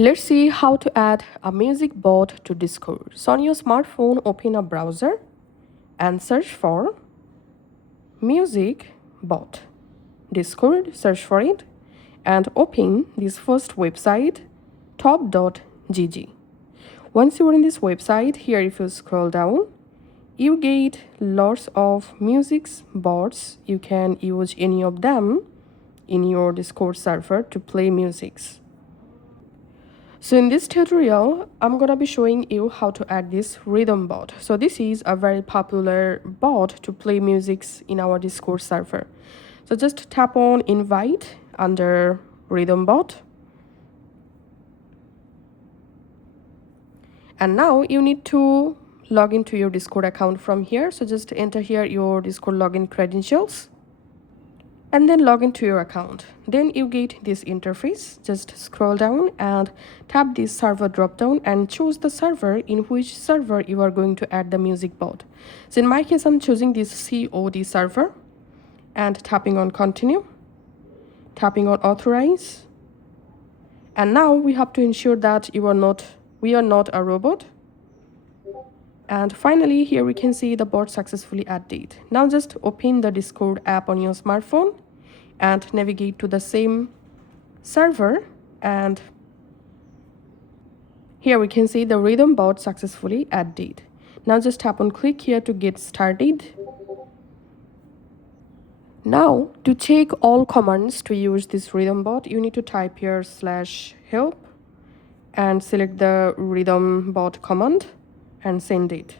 Let's see how to add a music bot to Discord. So on your smartphone, open a browser and search for music bot. Discord, search for it and open this first website, top.gg. Once you are in this website, here if you scroll down, you get lots of music bots. You can use any of them in your Discord server to play musics. So in this tutorial, I'm gonna be showing you how to add this rhythm bot. So this is a very popular bot to play musics in our Discord server. So just tap on invite under rhythm bot. And now you need to log into your Discord account from here. So just enter here your Discord login credentials and then log into your account. Then you get this interface. Just scroll down and tap this server drop down and choose the server in which server you are going to add the music bot. So in my case, I'm choosing this COD server and tapping on continue, tapping on authorize. And now we have to ensure that we are not a robot. And finally, here we can see the bot successfully added. Now just open the Discord app on your smartphone and navigate to the same server. And here we can see the rhythm bot successfully added. Now just tap on click here to get started. Now to check all commands to use this rhythm bot, you need to type here /help and select the rhythm bot command and send it.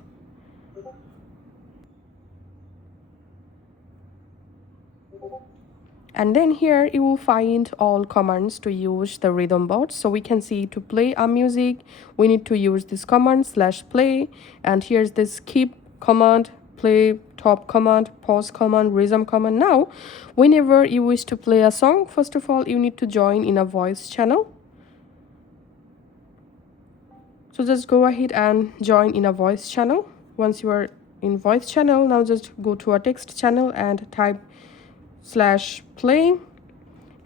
And then here you will find all commands to use the rhythm bot. So we can see to play a music, we need to use this command /play. And here's this skip command, play, top command, pause command, rhythm command. Now, whenever you wish to play a song, first of all, you need to join in a voice channel. So just go ahead and join in a voice channel. Once you are in voice channel, now just go to a text channel and type /play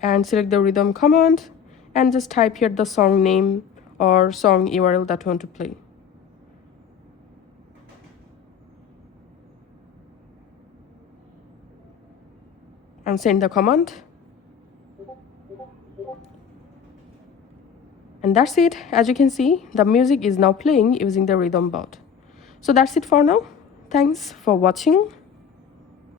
and select the rhythm command and just type here the song name or song URL that you want to play. And send the command. And that's it. As you can see, the music is now playing using the rhythm bot. So that's it for now. Thanks for watching.